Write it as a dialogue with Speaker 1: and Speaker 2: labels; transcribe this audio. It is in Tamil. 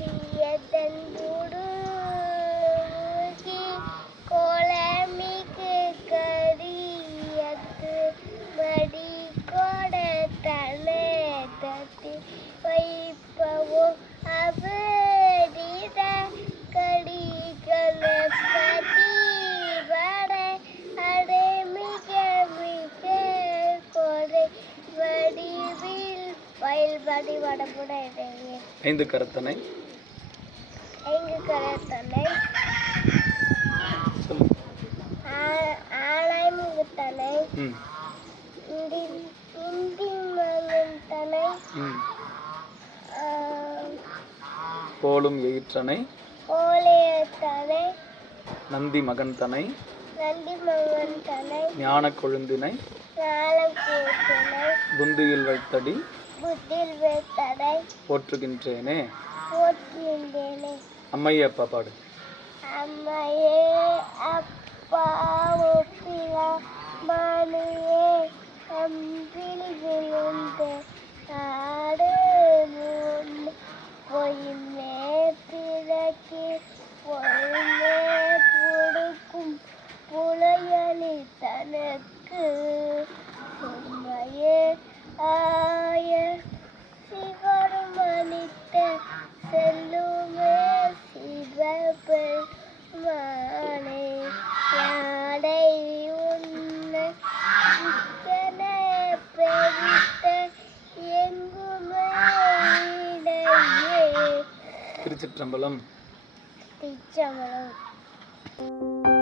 Speaker 1: கட்டியதன் உருகி கோலமிகு கரியத்து மடி கொட தலை வைப்பவோ அவரிட கடிகள பதிவட அடை மிக மிக கொடை வடிவில் வயல்படி வடபுட இடையே
Speaker 2: ஐந்து கருத்தனை.
Speaker 1: எங்கு கரத்தனை
Speaker 2: சொல்லு.
Speaker 1: ஆளாய் முகத்தனை
Speaker 2: ம்.
Speaker 1: இந்தி இந்தி மகந்தனை
Speaker 2: போலும் எயிற்றனை.
Speaker 1: ஓலையத்தனை
Speaker 2: நந்தி மகன்தனை
Speaker 1: நந்தி மகந்தனை
Speaker 2: ஞான கொழுந்தினை. புந்தியில் வைத்தடி.
Speaker 1: புத்தில் வைத்தனை
Speaker 2: போற்றுகின்றேனே.
Speaker 1: போற்றுகின்றேனே. അമ്മയെ അപ്പ അപ്പാപ്പാട് അമ്മയെ അപ്പാണിയെ അമ്പിളികളുണ്ട്. ആട് പൊയ്മേ പിഴക്കി
Speaker 2: திருச்சிற்றம்பலம்.
Speaker 1: திச்சமலம்